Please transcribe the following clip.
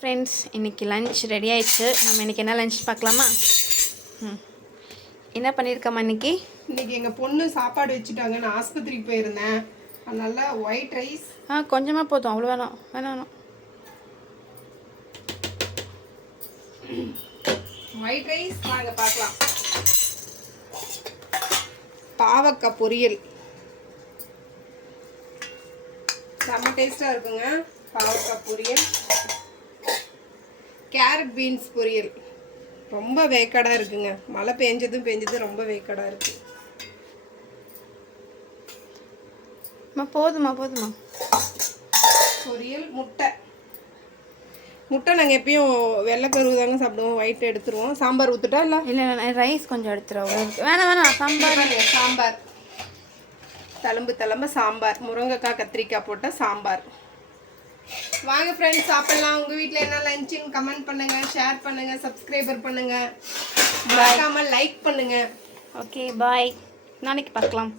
Friends, இன்றைக்கி lunch ready ஆயிடுச்சு. நம்ம இன்றைக்கி என்ன லன்ச் பார்க்கலாமா? என்ன பண்ணியிருக்கோம்மா இன்றைக்கி? எங்கள் பொண்ணு சாப்பாடு வச்சுட்டாங்க. நான் ஆஸ்பத்திரிக்கு போயிருந்தேன். அதனால ஒயிட் ரைஸ். கொஞ்சமாக போதும், அவ்வளோ வேணாம். ஒயிட் ரைஸ் வாங்க பார்க்கலாம். பாவக்காய் பொரியல் செம்ம டேஸ்ட்டாக இருக்குங்க. பாவக்காய் பொரியல், கேரட் பீன்ஸ் பொரியல் ரொம்ப வேக்காடாக இருக்குங்க. மழை பெஞ்சது ரொம்ப வேக்காடாக இருக்கு. போதுமா பொரியல். முட்டை நாங்கள் எப்பயும் வெள்ளைக்கருவு தாங்க சாப்பிடுவோம். ஒயிட் எடுத்துருவோம். சாம்பார் ஊற்றுட்டா? இல்லை ரைஸ் கொஞ்சம் எடுத்துருவோம். வேணாம் சாம்பார் தழும்பு சாம்பார். முருங்கைக்காய் கத்திரிக்காய் போட்ட சாம்பார். வாங்க ஃப்ரெண்ட்ஸ் சாப்பிடலாம். உங்கள் வீட்டில் என்ன லஞ்சுன்னு கமெண்ட் பண்ணுங்கள், ஷேர் பண்ணுங்கள், சப்ஸ்கிரைபர் பண்ணுங்கள், மறக்காமல் லைக் பண்ணுங்கள். Okay bye. நாளைக்கு பார்க்கலாம்.